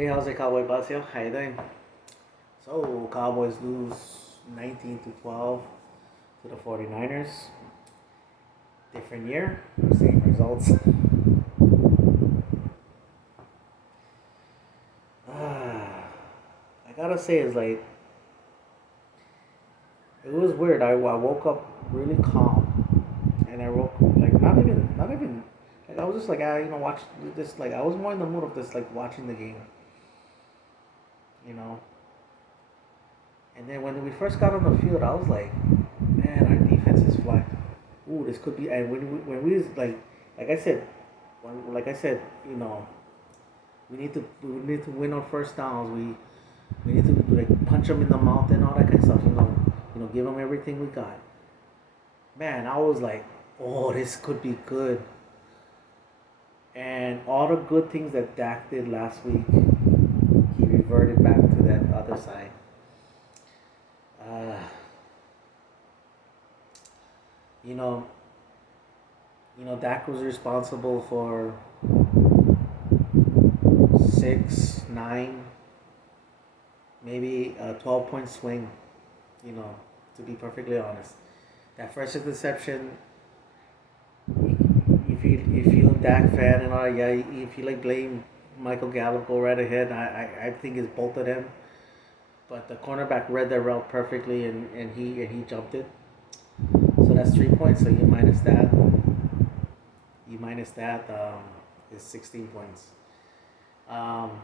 Hey, how's it, Cowboy Buzz here? How you doing? So, Cowboys lose 19 to 12 to the 49ers. Different year, same results. I gotta say, it's like it was weird. I woke up really calm, and I woke like not even like I was just like watch this like I was more in the mood of just like watching the game, you know. And then when we first got on the field, I was like, man, our defense is flying. Ooh, this could be. And when we like I said, like I said, we need to win on first downs. We need to like punch them in the mouth and all that kind of stuff. Give them everything we got. Man, I was like, oh, this could be good. And all the good things that Dak did last week, he reverted back to that other side. Uh, you know, Dak was responsible for six, nine, maybe a 12-point swing. You know, to be perfectly honest, that first interception. If you Dak fan and all, yeah, if you like blame Michael Gallup, go right ahead. I think it's both of them. But the cornerback read the route perfectly, and he jumped it. So that's 3 points. So you minus that is 16 points. Um,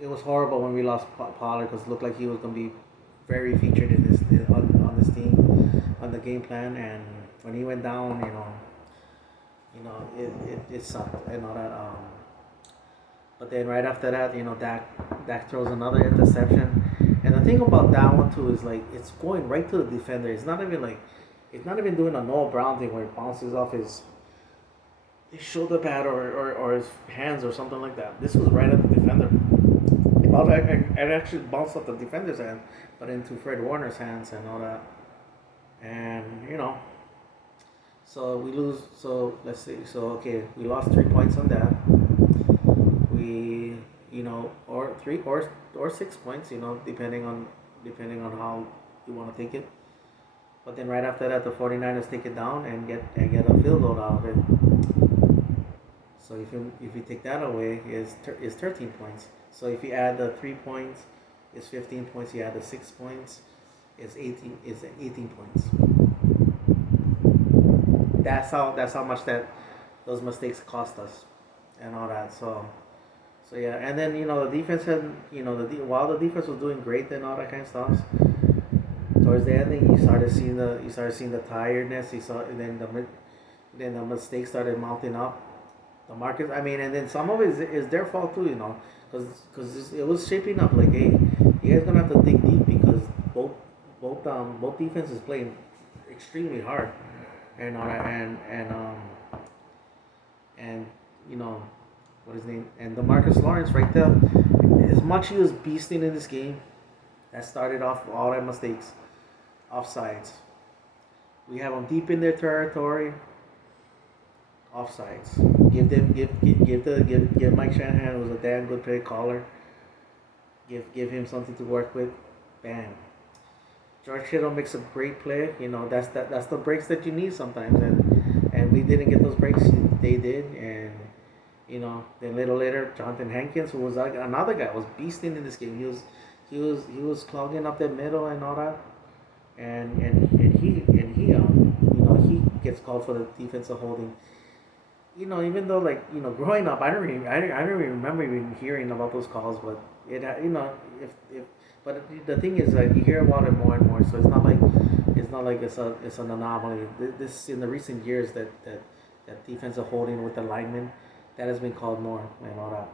it was horrible when we lost Pollard because it looked like he was gonna be very featured in on this team on the game plan, and when he went down, it sucked and all that. But then right after that, Dak throws another interception, and the thing about that one too is like it's going right to the defender. It's not even doing a Noah Brown thing where it bounces off his shoulder pad or his hands or something like that. This was right at the defender. It actually bounced off the defender's hand, but into Fred Warner's hands and all that. And so we lose. So let's see. So okay, we lost 3 points on that. We, or 6 points, depending on how you want to take it. But then right after that, the 49ers take it down and get a field goal out of it. So if you take that away, is 13 points. So if you add the 3 points, it's 15 points. You add the 6 points, it's 18 points. That's how much that those mistakes cost us, and all that. So yeah, and then the defense had while the defense was doing great and all that kind of stuff. Towards the ending, you started seeing the tiredness. You saw, and then the mistakes started mounting up. The market, I mean, and then some of it is their fault too, because it was shaping up like, hey, you guys gonna have to dig deep because both defenses playing extremely hard, and all that, and what is his name, and DeMarcus Lawrence right there, as much he was beasting in this game, that started off all their mistakes, offsides. We have them deep in their territory. Offsides. Give Mike Shanahan, who's a damn good play caller. Give him something to work with. Bam. George Kittle makes a great play. That's the breaks that you need sometimes, and we didn't get those breaks. They did, and then a little later, Jonathan Hankins, who was another guy, was beasting in this game. He was clogging up the middle and all that, and he gets called for the defensive holding. Even though growing up, I don't even remember even hearing about those calls, but if but the thing is that you hear about it more and more, so it's not like it's an anomaly. This in the recent years that defensive holding with the linemen, that has been called more and all that.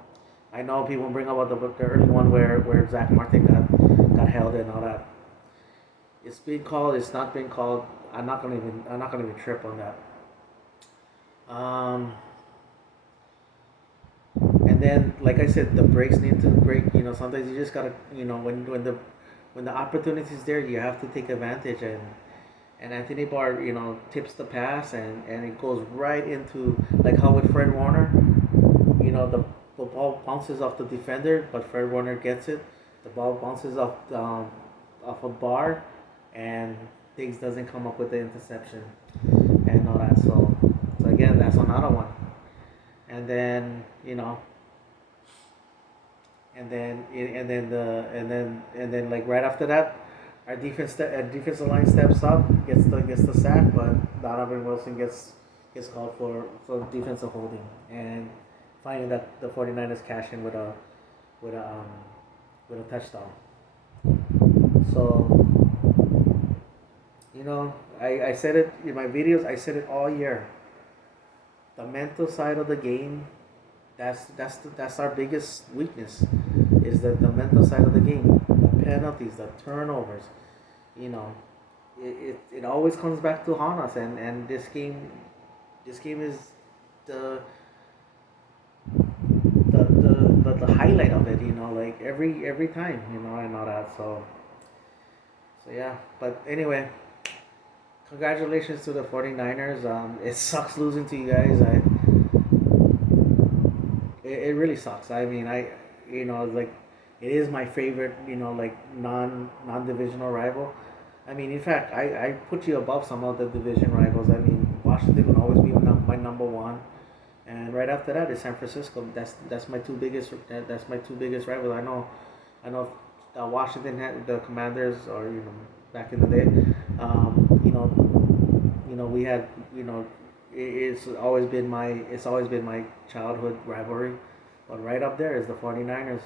I know people bring up about the early one where Zach Martin got held and all that. It's been called. It's not been called. I'm not gonna even trip on that. Um, and then, like I said, the breaks need to break. Sometimes you just gotta, when the opportunity is there, you have to take advantage. And Anthony Barr, tips the pass, and it goes right into like how with Fred Warner, the the ball bounces off the defender, but Fred Warner gets it. The ball bounces off a bar, and Diggs doesn't come up with the interception and all that. So again, that's another one. And then like right after that, our defensive line steps up, gets the sack, but Donovan Wilson gets called for defensive holding, and finding that the 49ers cash in with a um, with a touchdown. So I said it in my videos. I said it all year. The mental side of the game, that's our biggest weakness, is that the mental side of the game, the penalties, the turnovers. You know, it always comes back to haunt us, and this game is the the highlight of it. Like every time. And all that. So yeah. But anyway, congratulations to the 49ers. It sucks losing to you guys. It really sucks. I mean, like, it is my favorite, like non divisional rival. I mean, in fact, I put you above some of the division rivals. I mean, Washington will always be my number one, and right after that is San Francisco. That's my two biggest. That's my two biggest rivals. I know. Washington had the Commanders, or back in the day. We had it's always been my childhood rivalry, but right up there is the 49ers.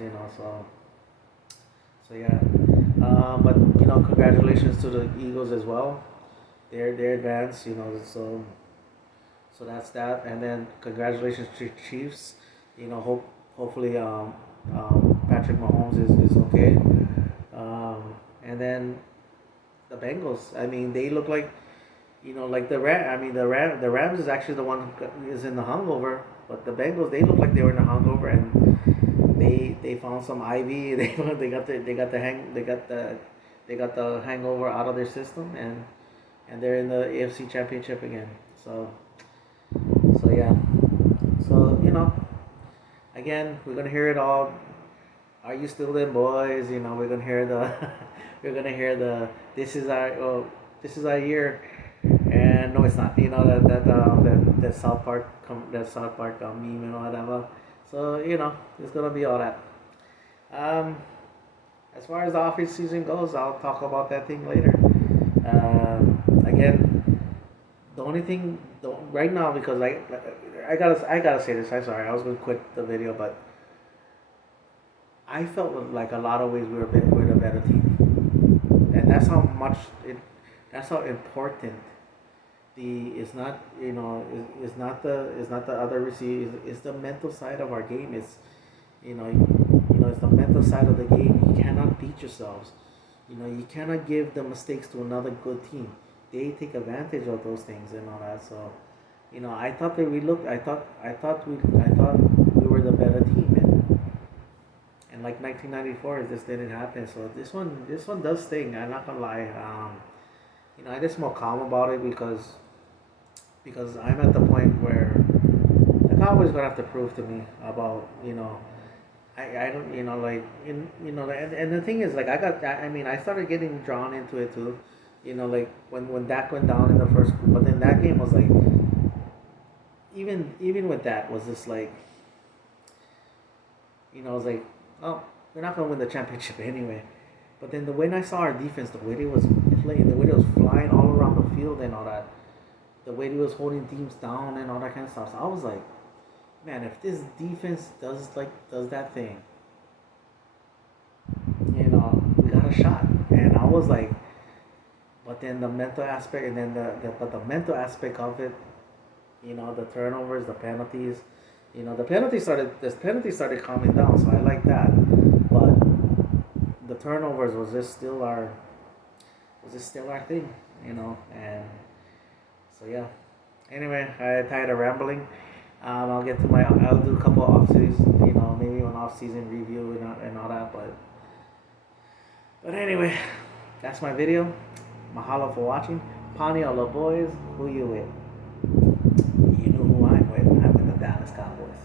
So yeah. But congratulations to the Eagles as well. They're advanced. So that's that, and then congratulations to Chiefs. Hopefully Patrick Mahomes is okay. And then the Bengals. I mean, they look like like the Rams is actually the one who is in the hungover, but the Bengals, they look like they were in a hungover, and they found some IV. They got the hangover out of their system, and they're in the AFC Championship again. So yeah. So again, we're gonna hear it all. Are you still them boys? We're gonna hear the this is our year, and no, it's not. That South Park meme and all that. So it's gonna be all that. As far as the off season goes, I'll talk about that thing later. Again, the only thing right now, because I gotta say this. I'm sorry, I was gonna quit the video, but I felt like a lot of ways we're the better team, and that's how much it. That's how important it's not it's not the other receivers. It's the mental side of our game. It's the mental side of the game. You cannot beat yourselves. You cannot give the mistakes to another good team. They take advantage of those things and all that. So, I thought that we looked. I thought we were the better team, and like 1994, this didn't happen. So this one does sting. I'm not gonna lie. I'm just more calm about it because I'm at the point where the Cowboys gonna have to prove to me about I don't and the thing is, like, I started getting drawn into it too, like when Dak went down in the first, but then that game was like, even with that, was just like, I was like, oh, we're not gonna win the championship anyway. But then when I saw our defense, the way they was playing, the way they was flying all around the field and all that, the way they was holding teams down and all that kind of stuff, so I was like, man, if this defense does that thing, we got a shot. And I was like, but then the mental aspect, and then the mental aspect of it, the turnovers, the penalties, the penalties started calming down, so I like that. But the turnovers was just still our thing, and so yeah. Anyway, I tired of rambling. I'll do a couple of off season, maybe an off season review and all that, but anyway, that's my video. Mahalo for watching. Pani all the boys, who you with? You know who I'm with. I'm with the Dallas Cowboys.